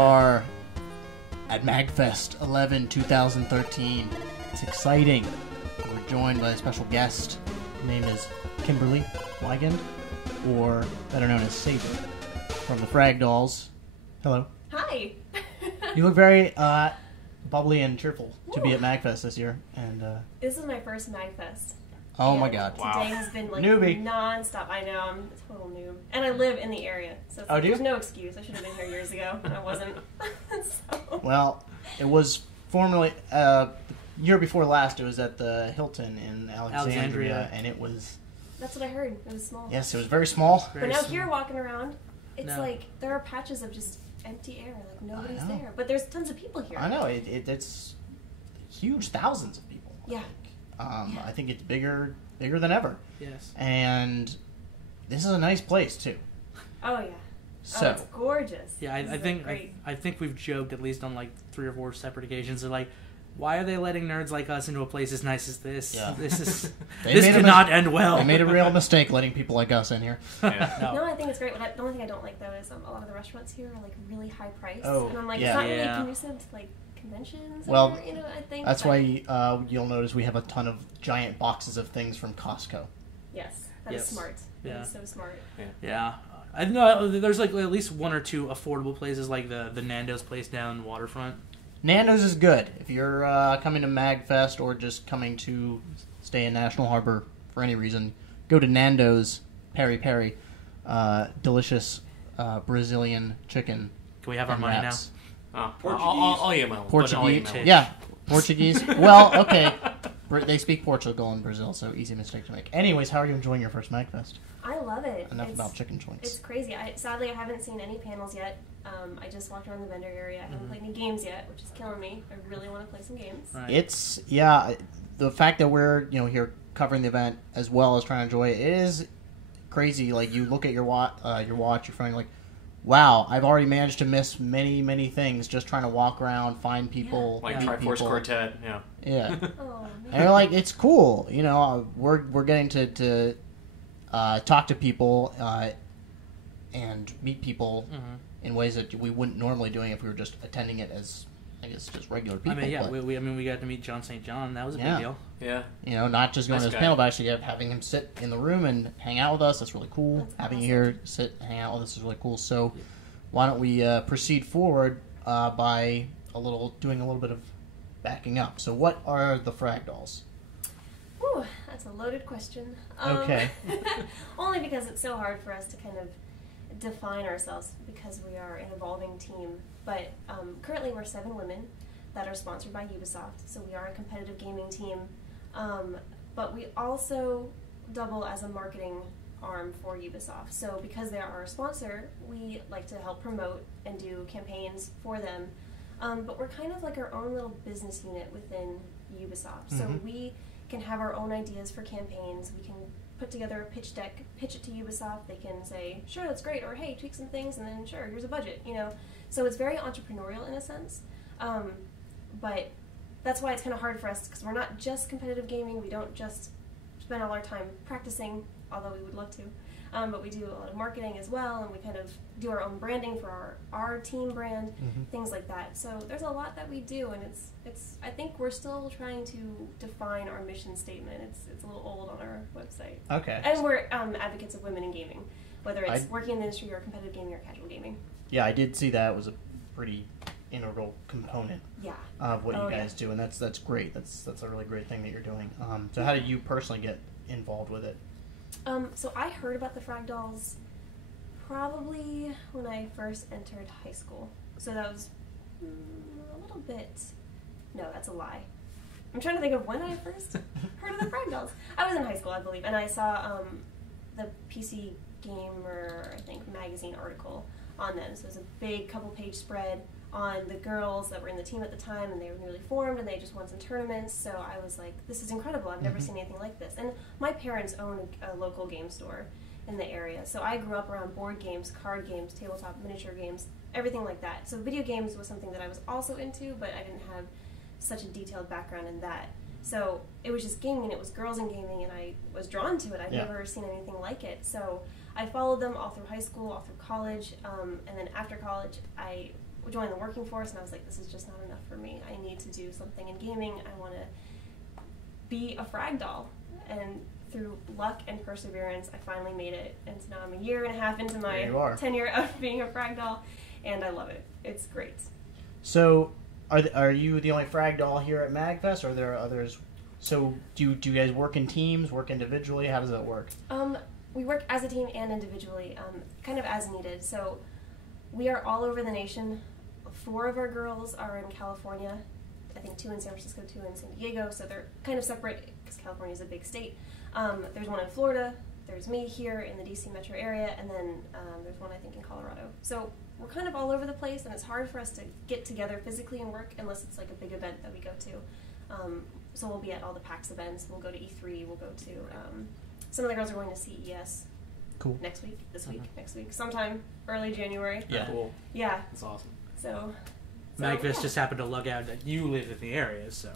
are at MAGFest 11 2013. It's exciting. We're joined by a special guest. Her name is Kimberly Weigend, or better known as Sabre, from the FragDolls. Hello. Hi. You look very bubbly and cheerful to be at MAGFest this year. And this is my first MAGFest. oh my god. Today has been like Newbie. non-stop. I know, I'm a total noob. And I live in the area, so it's there's no excuse. I should have been here years ago, and I wasn't. So. Well, it was formerly, year before last, it was at the Hilton in Alexandria, and it was... That's what I heard. It was small. Yes, it was very small. But now here, walking around, it's like there are patches of just empty air. Like nobody's there. But there's tons of people here. I know. It's huge, thousands of people. Yeah. I think it's bigger than ever. Yes. And this is a nice place, too. Oh, yeah. So, it's gorgeous. Yeah, I think we've joked at least on like 3 or 4 separate occasions. They're like, why are they letting nerds like us into a place as nice as this? Yeah. This cannot end well. They made a real mistake letting people like us in here. Yeah. No, I think it's great. But the only thing I don't like, though, is a lot of the restaurants here are like really high priced. Oh, and I'm like, yeah. it's not really conducive to like conventions. Well, I think that's why you'll notice we have a ton of giant boxes of things from Costco. Yes, that is smart. Yeah. That is so smart. Yeah. I know there's like at least 1 or 2 affordable places, like the Nandos place down Waterfront. Nandos is good. If you're coming to MAGFest or just coming to stay in National Harbor for any reason, go to Nandos Peri Peri. Delicious Brazilian chicken. Can we have our money wraps. now? Portuguese. I'll email. Portuguese. Yeah, Portuguese. Well, okay. They speak Portugal in Brazil, so easy mistake to make. Anyways, how are you enjoying your first MAGFest? I love it. Enough about chicken joints. It's crazy. Sadly, I haven't seen any panels yet. I just walked around the vendor area. I haven't played any games yet, which is killing me. I really want to play some games. Right. It's, the fact that we're, here covering the event as well as trying to enjoy it, it is crazy. Like, you look at your watch, your phone, like, wow, I've already managed to miss many, many things just trying to walk around, find people, like meet Triforce people. Quartet, Yeah. Oh, man. And you're like, it's cool. We're getting to talk to people and meet people in ways that we wouldn't normally doing if we were just attending it as, I guess, just regular people. I mean, we got to meet John St. John. That was a big deal. Yeah. Not just going Nice to his guy. panel, but actually having him sit in the room and hang out with us. That's really cool. That's Having awesome. you here hang out with us is really cool. So why don't we proceed forward by doing a little bit of backing up. So what are the FragDolls? Ooh, that's a loaded question. Okay. Only because it's so hard for us to kind of define ourselves because we are an evolving team. But currently we're 7 women that are sponsored by Ubisoft, so we are a competitive gaming team. But we also double as a marketing arm for Ubisoft. So because they're our sponsor, we like to help promote and do campaigns for them. But we're kind of like our own little business unit within Ubisoft. So we can have our own ideas for campaigns. We can put together a pitch deck, pitch it to Ubisoft. They can say, sure, that's great, or hey, tweak some things, and then sure, here's a budget, So it's very entrepreneurial in a sense. But that's why it's kind of hard for us, because we're not just competitive gaming. We don't just spend all our time practicing, although we would love to. But we do a lot of marketing as well, and we kind of do our own branding for our team brand, things like that. So there's a lot that we do, and it's. I think we're still trying to define our mission statement. It's a little old on our website. Okay. And we're advocates of women in gaming, whether it's working in the industry or competitive gaming or casual gaming. Yeah, I did see that. It was a pretty integral component of what you guys do, and that's great. That's a really great thing that you're doing. So how did you personally get involved with it? So I heard about the FragDolls probably when I first entered high school. So that was a little bit... No, that's a lie. I'm trying to think of when I first heard of the FragDolls. I was in high school, I believe, and I saw the PC Gamer, I think, magazine article on them. So it was a big couple-page spread on the girls that were in the team at the time, and they were newly formed, and they just won some tournaments. So I was like, this is incredible. I've never seen anything like this. And my parents own a local game store in the area, so I grew up around board games, card games, tabletop miniature games, everything like that. So video games was something that I was also into, but I didn't have such a detailed background in that. So it was just gaming, and it was girls in gaming, and I was drawn to it. I've never seen anything like it. So I followed them all through high school, all through college, and then after college I join the working force, and I was like, this is just not enough for me. I need to do something in gaming. I want to be a FragDoll. And through luck and perseverance, I finally made it. And so now I'm a year and a half into my tenure of being a FragDoll, and I love it. It's great. So, are you the only FragDoll here at MAGFest, or are there others? So, do you guys work in teams, work individually? How does that work? We work as a team and individually, kind of as needed. So, we are all over the nation. 4 of our girls are in California. I think 2 in San Francisco, 2 in San Diego. So they're kind of separate because California is a big state. There's one in Florida. There's me here in the DC metro area, and then there's one I think in Colorado. So we're kind of all over the place, and it's hard for us to get together physically and work unless it's like a big event that we go to. So we'll be at all the PAX events. We'll go to E3. We'll go to some of the girls are going to CES. Cool. Next week, this week, next week, sometime early January. Yeah. Cool. Yeah. That's awesome. So MAGFest just happened to lug out that you live in the area, so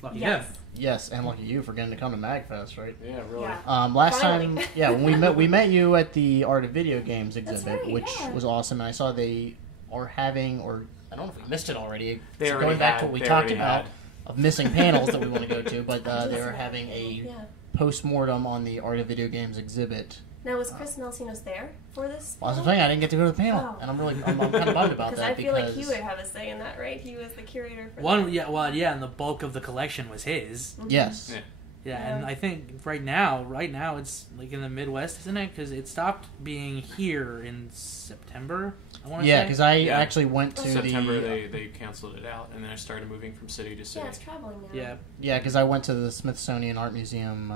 lucky yes. him. Yes, and lucky you for getting to come to MAGFest, right? Yeah, really. Yeah. Last Finally. time, when we met you at the Art of Video Games exhibit, right, which yeah. was awesome, and I saw they are having, or I don't know if we missed it already. They so already going back had. to what we They talked already about had. of missing panels that we want to go to, but they were Yeah. having a Yeah. post-mortem on the Art of Video Games exhibit. Now, was Chris Nelsinos there for this? Well, that's the thing, I didn't get to go to the panel, Oh. and I'm kind of bummed about that I feel like he would have a say in that, right? He was the curator for that. And the bulk of the collection was his. Mhm. Yes. Yeah, Yeah. and I think right now it's like in the Midwest, isn't it? Because it stopped being here in September. I want to Yeah, say. because I actually went to September the... they canceled it out, and then I started moving from city to city. Yeah, it's traveling now. Yeah, Yeah, because I went to the Smithsonian Art Museum,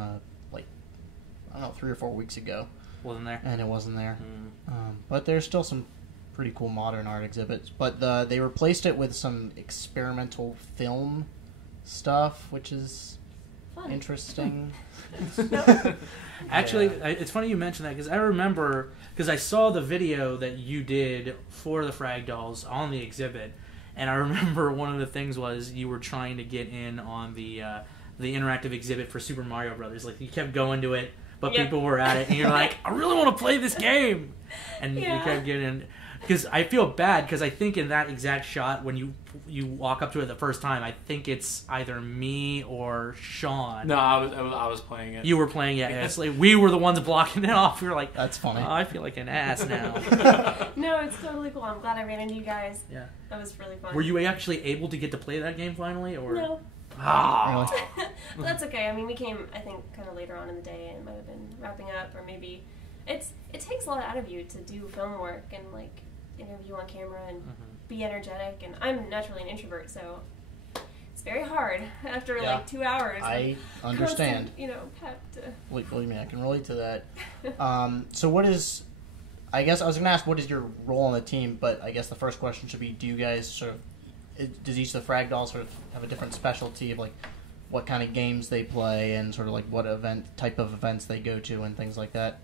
I don't know, 3 or 4 weeks ago, wasn't there. and it wasn't there. Mm. But there's still some pretty cool modern art exhibits. But they replaced it with some experimental film stuff, which is Fun. interesting. Actually, it's funny you mentioned that because I remember because I saw the video that you did for the FragDolls on the exhibit, and I remember one of the things was you were trying to get in on the interactive exhibit for Super Mario Brothers. Like you kept going to it, but Yep. people were at it, and you're like, I really want to play this game, and you kept getting. Because I feel bad because I think in that exact shot when you walk up to it the first time, I think it's either me or Sean. No, I was playing it. You were playing it. It's like we were the ones blocking it off. We were like, That's funny. "Oh, I feel like an ass now." No, it's totally cool. I'm glad I ran into you guys. Yeah. That was really fun. Were you actually able to get to play that game finally, or No. Ah. Really? But that's okay. I mean, we came, I think, kind of later on in the day, and it might have been wrapping up, or maybe it takes a lot out of you to do film work and like interview on camera and be energetic. And I'm naturally an introvert, so it's very hard after Yeah. like 2 hours. I understand. Constant, pep to. Believe me, I can relate to that. So what is... I guess I was going to ask what is your role on the team, but I guess the first question should be, do you guys sort of... Does each of the FragDolls sort of have a different specialty of like what kind of games they play and sort of like what type of events they go to and things like that?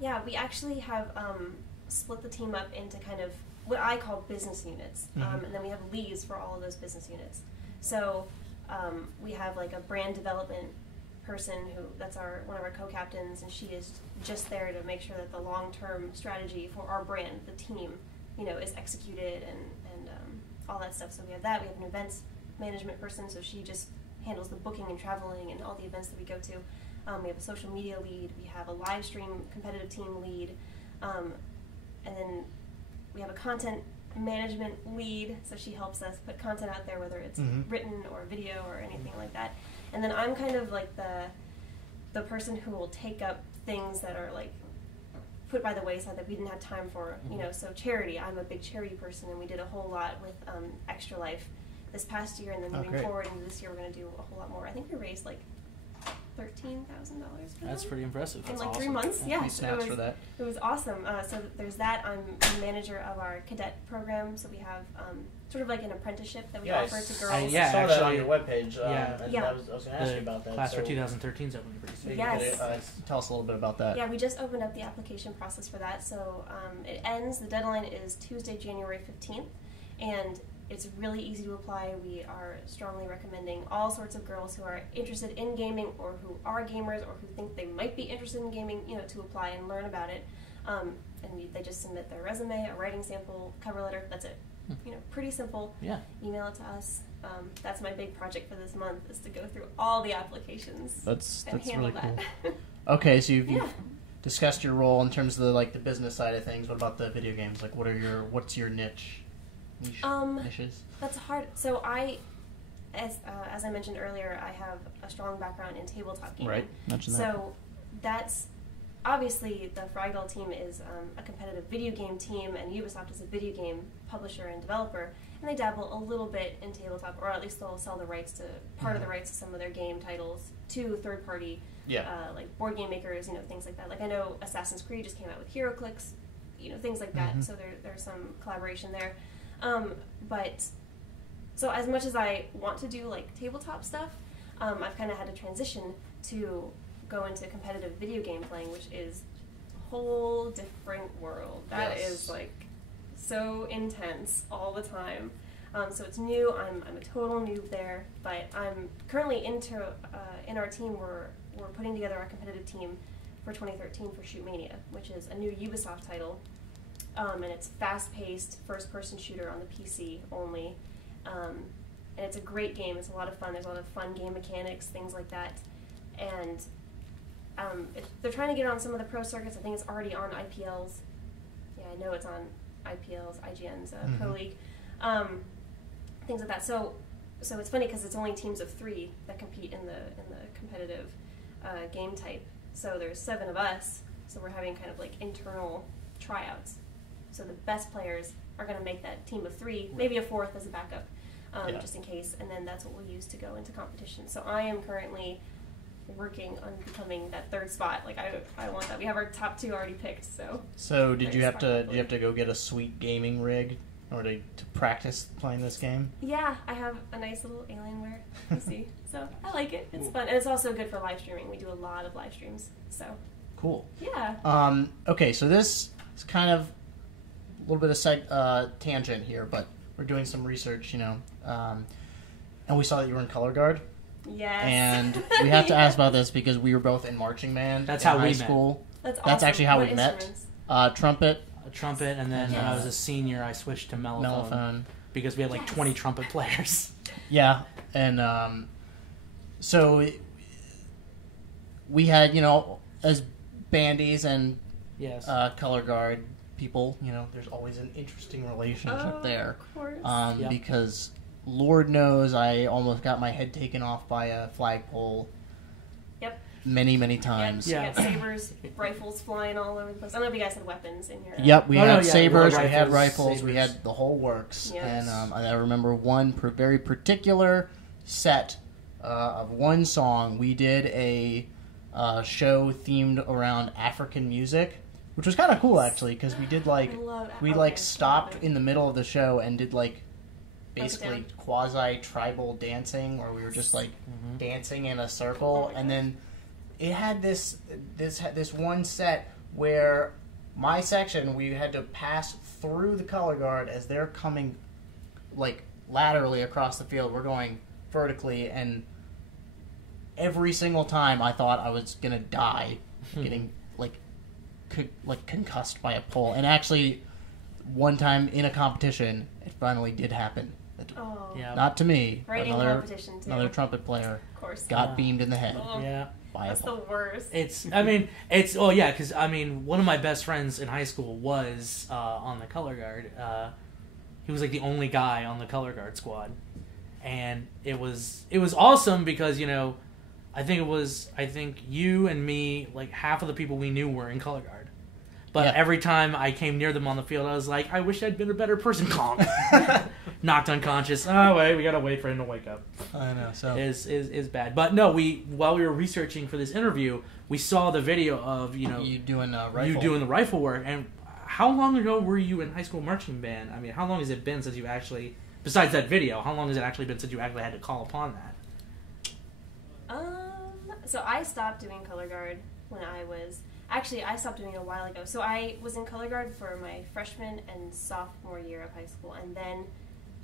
Yeah. We actually have split the team up into kind of what I call business units, and then we have leads for all of those business units. So we have like a brand development person that's one of our co-captains, and she is just there to make sure that the long-term strategy for our brand, the team, is executed and all that stuff. So we have that. We have an events management person, so she just handles the booking and traveling and all the events that we go to. We have a social media lead. We have a live stream competitive team lead. And then we have a content management lead, so she helps us put content out there, whether it's written or video or anything like that. And then I'm kind of like the person who will take up things that are like put by the wayside that we didn't have time for. So charity. I'm a big charity person, and we did a whole lot with Extra Life this past year, and then moving forward into this year, we're going to do a whole lot more. I think we raised like $13,000 for That's pretty impressive. in That's like awesome. 3 months. Yeah, Snaps for that. it was awesome. So there's that. I'm the manager of our cadet program, so we have sort of like an apprenticeship that we offer to girls. I saw that on your webpage. And Yeah. I was going to ask you about that. Class for 2013 is opening pretty soon. Yes. Tell us a little bit about that. Yeah, we just opened up the application process for that. So it ends, the deadline is Tuesday, January 15th, and it's really easy to apply. We are strongly recommending all sorts of girls who are interested in gaming or who are gamers or who think they might be interested in gaming, to apply and learn about it. And they just submit their resume, a writing sample, cover letter, that's it. pretty simple. Yeah. Email it to us. That's my big project for this month, is to go through all the applications. That's handle really cool. that. Okay, so you've discussed your role in terms of the business side of things. What about the video games? Like, what's your niches? That's hard. So as I mentioned earlier, I have a strong background in tabletop gaming. Right, mentioned that. So that's obviously the FragDoll team is a competitive video game team, and Ubisoft is a video game publisher and developer, and they dabble a little bit in tabletop, or at least they'll sell the rights to part of the rights to some of their game titles to third party, like board game makers, things like that. Like I know Assassin's Creed just came out with HeroClix, things like that. So there's some collaboration there. But so as much as I want to do like tabletop stuff, I've kind of had to transition to go into competitive video game playing, which is a whole different world. That is like so intense all the time. So it's new. I'm a total noob there, but I'm currently in our team. We're putting together our competitive team for 2013 for Shoot Mania, which is a new Ubisoft title, and it's fast-paced first-person shooter on the PC only, and it's a great game. It's a lot of fun. There's a lot of fun game mechanics, things like that, and they're trying to get it on some of the pro circuits. I think it's already on IPLs. Yeah, I know it's on IPLs, IGN's Pro League, things like that. So it's funny because it's only teams of 3 that compete in the competitive game type. So there's 7 of us. So we're having kind of like internal tryouts. So the best players are going to make that team of 3, maybe a 4th as a backup, just in case. And then that's what we'll use to go into competition. So I am currently working on becoming that 3rd spot. Like I want that. We have our top 2 already picked. So did you have to go get a sweet gaming rig in order to practice playing this game? Yeah, I have a nice little Alienware PC. So I like it. It's fun, and it's also good for live streaming. We do a lot of live streams. So cool. Yeah. Okay, so this is kind of a little bit of tangent here, but we're doing some research, and we saw that you were in color guard. Yes. And we have to ask about this because we were both in marching band. That's in how high we school. met. That's actually how we met. Trumpet. A trumpet, and then when I was a senior, I switched to mellophone because we had like 20 trumpet players. Yeah, and so we had, as bandies and color guard people, there's always an interesting relationship there. Of course. Because Lord knows I almost got my head taken off by a flagpole. Yep. Many times. We got sabers, rifles flying all over the place. I don't know if you guys had weapons in your... Yep, we had sabers, we had had rifles, sabers. we had the whole works. Yes. And I remember one very particular set of one song. We did a show themed around African music, which was kind of cool actually, because we did stopped in the middle of the show and did basically quasi-tribal dancing, where we were just dancing in a circle, and then it had this one set where my section, we had to pass through the color guard as they're coming laterally across the field. We're going vertically, and every single time I thought I was gonna die, getting concussed by a pole. And actually, one time in a competition, it finally did happen. Not to me, another trumpet player of course. got beamed in the head. By That's a pole. the worst. Because one of my best friends in high school was on the color guard. He was the only guy on the color guard squad, and it was awesome because I think you and me, half of the people we knew were in color guard. But every time I came near them on the field, I was like, I wish I'd been a better person. Conk. Knocked unconscious. Oh, wait, we gotta wait for him to wake up. I know, so... Is bad. But no, while we were researching for this interview, we saw the video of, you doing the rifle work. And how long ago were you in high school marching band? I mean, how long has it been since you actually, besides that video, how long has it actually been since you actually had to call upon that? So I stopped doing color guard when I was... Actually, I stopped doing it a while ago. So I was in color guard for my freshman and sophomore year of high school. And then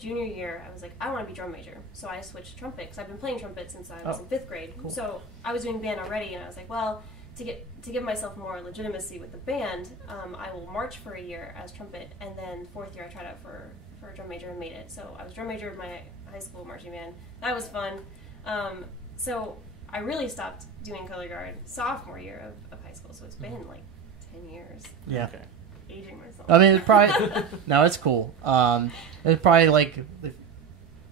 junior year, I was like, I want to be drum major. So I switched to trumpet, because I've been playing trumpet since I was in 5th grade. Cool. So I was doing band already, and I was like, well, to give myself more legitimacy with the band, I will march for a year as trumpet, and then 4th year I tried out for for drum major and made it. So I was drum major of my high school marching band. That was fun. So I really stopped doing color guard sophomore year of high school. So it's been like 10 years. Yeah. Okay. Aging myself. I mean, it's probably no, it's cool. It's probably like the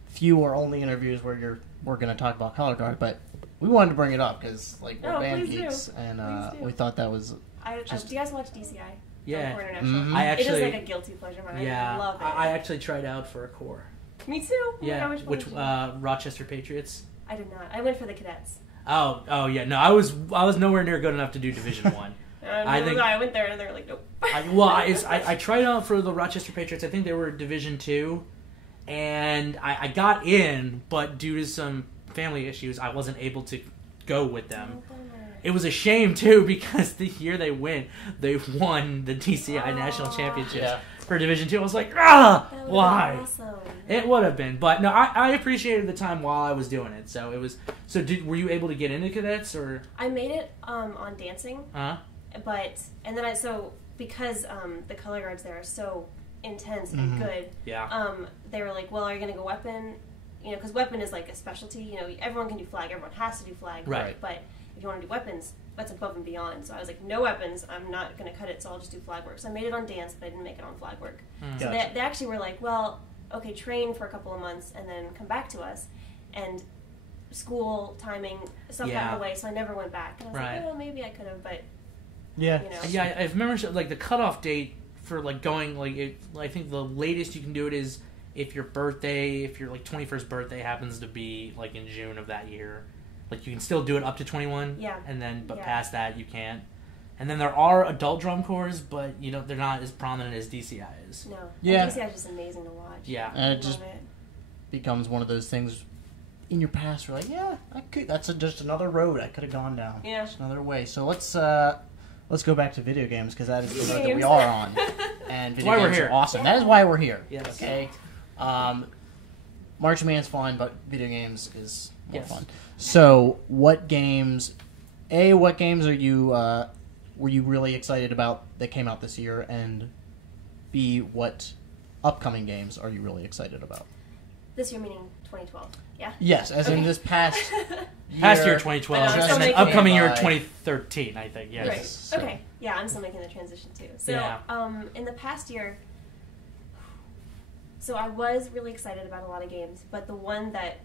few or only interviews where we're going to talk about color guard, but we wanted to bring it up because like we're band geeks, and we thought that was. Do you guys watch DCI? Yeah. Mm-hmm. I actually. It is like a guilty pleasure of mine. Yeah. I love it. I actually tried out for a corps. Me too. Oh my Yeah. God, Which one did you? Rochester Patriots. I did not. I went for the cadets. Oh yeah. No, I was nowhere near good enough to do Division One. I went there and they were like, nope. I tried out for the Rochester Patriots. I think they were Division Two, and I got in, but due to some family issues, I wasn't able to go with them. It was a shame too because the year they won the DCI National Championships for Division Two. I was like, why? Awesome. It would have been, but no, I appreciated the time while I was doing it. So it was. So were you able to get into cadets or? I made it on dancing. Because the color guards there are so intense and good. Yeah. They were like, well, are you going to go weapon? You know, because weapon is like a specialty. You know, everyone can do flag. Everyone has to do flag. Right. But if you want to do weapons, that's above and beyond. So I was like, no weapons. I'm not going to cut it. So I'll just do flag work. So I made it on dance, but I didn't make it on flag work. So they actually were like, well, okay, train for a couple of months and then come back to us. And school timing stuff got in the way, so I never went back. And I was like, oh, maybe I could have, but. Yeah. You know. Yeah, I remember like the cutoff date for like going I think the latest you can do it is if your like 21st birthday happens to be like in June of that year. Like you can still do it up to 21. Yeah. And then past that you can't. And then there are adult drum corps, but they're not as prominent as DCI is. No. Yeah. And DCI is just amazing to watch. Yeah. And it just becomes one of those things in your past. You're like, yeah, I could. That's just another road I could have gone down. Yeah. Just another way. So let's go back to video games because that is the road that we are on. And video games are awesome. Yeah. That is why we're here. Yes. Okay. Marching band's fun, but video games is more fun. So, what games are you were you really excited about that came out this year, and B, what upcoming games are you really excited about? This year meaning 2012. Yeah. Yes, as in this past year. Past year 2012, and then upcoming year 2013, I think. Yes. Right. So. Okay. Yeah, I'm still making the transition too. So, in the past year, so I was really excited about a lot of games, but the one that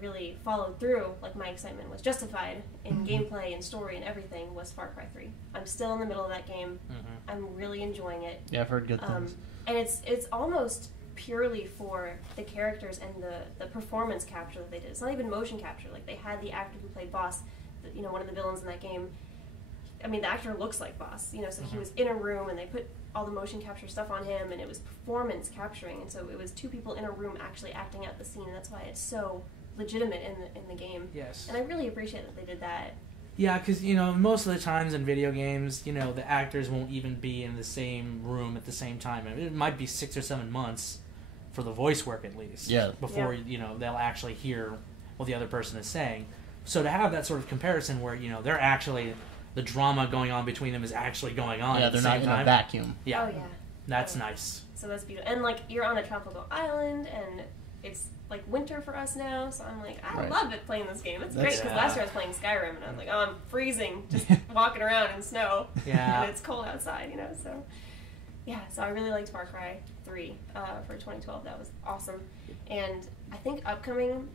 really followed through, like my excitement was justified in gameplay and story and everything, was Far Cry 3. I'm still in the middle of that game. I'm really enjoying it. Yeah, I've heard good things. And it's almost purely for the characters and the performance capture that they did. It's not even motion capture. Like, they had the actor who played Boss, one of the villains in that game. I mean, the actor looks like Boss, so he was in a room and they put all the motion capture stuff on him, and it was performance capturing, and so it was two people in a room actually acting out the scene, and that's why it's so legitimate in the game. Yes. And I really appreciate that they did that. Yeah, because, most of the times in video games, the actors won't even be in the same room at the same time. I mean, it might be 6 or 7 months for the voice work, at least. Yeah. Before, they'll actually hear what the other person is saying. So to have that sort of comparison where, they're actually, the drama going on between them is actually going on at the same time. Yeah, they're not in a vacuum. Yeah. Oh, yeah. That's nice. So that's beautiful. And, you're on a tropical island, and it's winter for us now, so I'm I love it playing this game. It's great, because last year I was playing Skyrim, and I was oh, I'm freezing just walking around in snow. Yeah. And it's cold outside, so. Yeah, so I really liked Far Cry 3 for 2012. That was awesome. And I think upcoming,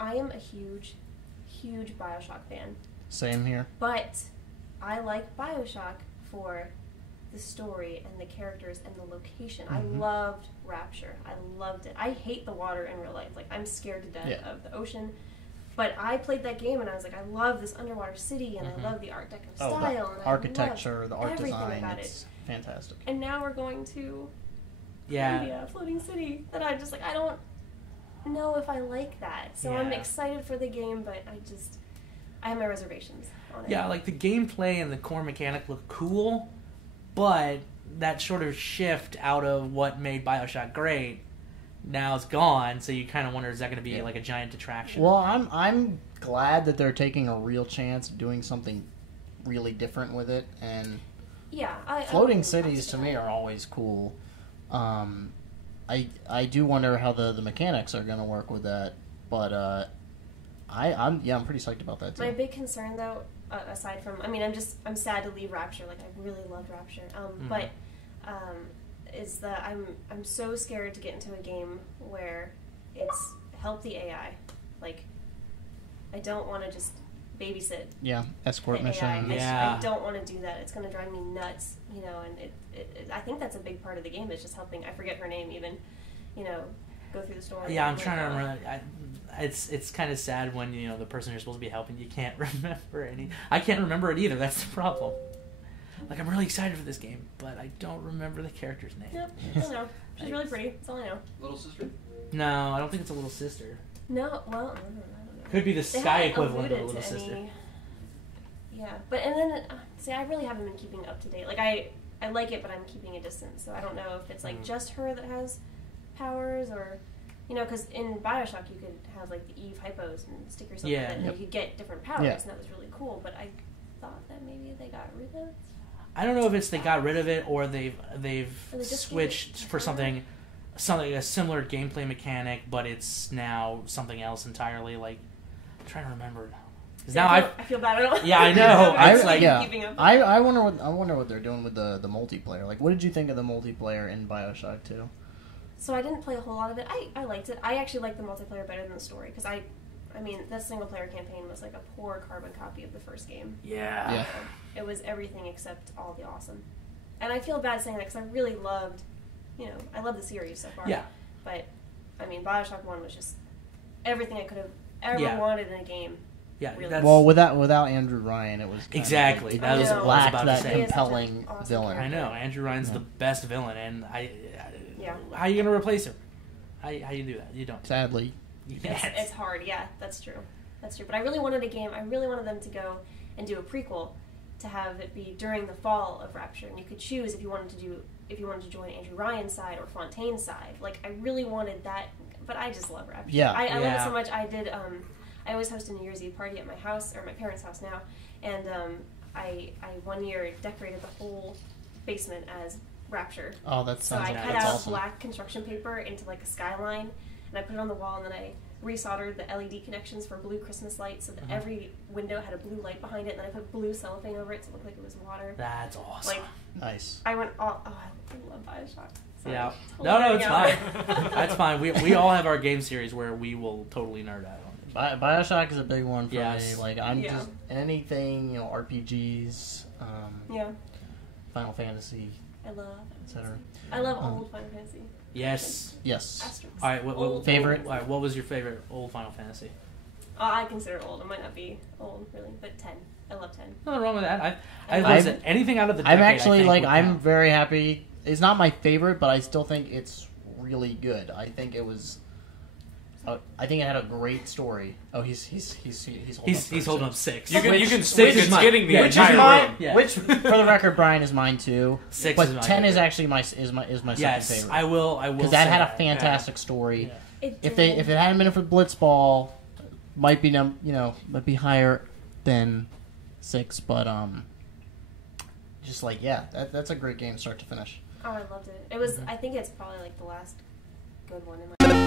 I am a huge, huge BioShock fan. Same here. But I like BioShock for the story and the characters and the location. I loved Rapture. I loved it. I hate the water in real life. I'm scared to death of the ocean. But I played that game and I was I love this underwater city, and I love the Art Deco style. The and architecture, the art everything design, about it's fantastic. And now we're going to Yeah. floating city that I just I don't know if I like that. So I'm excited for the game, but I have my reservations on it. Yeah, the gameplay and the core mechanic look cool, but that sort of shift out of what made BioShock great now is gone, so you kind of wonder, is that going to be a giant detraction? Well, I'm glad that they're taking a real chance of doing something really different with it, and yeah, floating cities to me are always cool. I do wonder how the mechanics are going to work with that, but I'm pretty psyched about that too. My big concern, though, aside from, I'm sad to leave Rapture. Like, I really loved Rapture, but is that I'm so scared to get into a game where it's help the AI. Like, I don't want to just babysit. Yeah, escort mission. I don't want to do that. It's going to drive me nuts, you know. And I think that's a big part of the game. Is just helping. I forget her name even, you know, go through the story. Yeah, I'm trying to remember. It's kind of sad when the person you're supposed to be helping, you can't remember any. I can't remember it either. That's the problem. Like, I'm really excited for this game, but I don't remember the character's name. Yep, I don't know. She's really pretty. That's all I know. Little sister? No, I don't think it's a little sister. No, well, I don't know. Could be the Sky equivalent of a little sister. Yeah, but and then see, I really haven't been keeping up to date. Like I like it, but I'm keeping a distance. So I don't know if it's like just her that has powers, or because in BioShock you could have like the Eve hypos and stick yourself in it, and you could get different powers, and that was really cool. But I thought that maybe they got rid of it. I don't know if it's they got rid of it or they've switched for something a similar gameplay mechanic, but it's now something else entirely. Like, I'm trying to remember. Now I feel bad. I don't. Yeah, I know. I wonder what they're doing with the multiplayer. Like, what did you think of the multiplayer in BioShock 2? So I didn't play a whole lot of it. I liked it. I actually liked the multiplayer better than the story because that single player campaign was like a poor carbon copy of the first game. Yeah. It was everything except all the awesome. And I feel bad saying that because I really loved, I love the series so far. Yeah. But BioShock 1 was just everything I could have ever wanted in a game. Yeah. Really. Well, without Andrew Ryan, it was exactly that was lacked that compelling villain. Character. I know Andrew Ryan's the best villain, and Yeah. How are you gonna replace him? How you do that? You don't. Sadly. Yes. It's hard. Yeah, that's true. But I really wanted a game. I really wanted them to go and do a prequel, to have it be during the fall of Rapture, and you could choose if you wanted to join Andrew Ryan's side or Fontaine's side. Like, I really wanted that, but I just love Rapture. Yeah. I love it so much. I did. I always host a New Year's Eve party at my house, or my parents' house now, and I one year decorated the whole basement as Rapture. Oh, that so sounds I cut that's out awesome. black construction paper into like a skyline, and I put it on the wall, and then I resoldered the LED connections for blue Christmas lights, so that every window had a blue light behind it, and then I put blue cellophane over it to look like it was water. That's awesome. Like, nice. I went all. Oh, I love BioShock. Sorry. Yeah. Totally No, it's fine. That's fine. We all have our game series where we will totally nerd out on it. BioShock is a big one for Yes. me. Like, I'm just anything, RPGs, Final Fantasy, I love etc. I love old Final Fantasy. Yes. Asterisks. All right. What favorite? All right. What was your favorite old Final Fantasy? I consider it old. It might not be old, really, but 10. I love 10. Nothing wrong with that. I listen, anything out of the decade, I'm actually I'm very happy. It's not my favorite, but I still think it's really good. I think it was. I think it had a great story. Oh, he's holding up 6. You can Six switch. is It's mine. getting the Yeah, entire mine, room. Yeah. Which, for the record, Brian is mine too. 6 but is my 10 favorite. is actually my second favorite. I will. Because that say had a fantastic story. Yeah. If it hadn't been for Blitzball, might be might be higher than 6. But that's a great game, start to finish. Oh, I loved it. It was. I think it's probably like the last good one in my.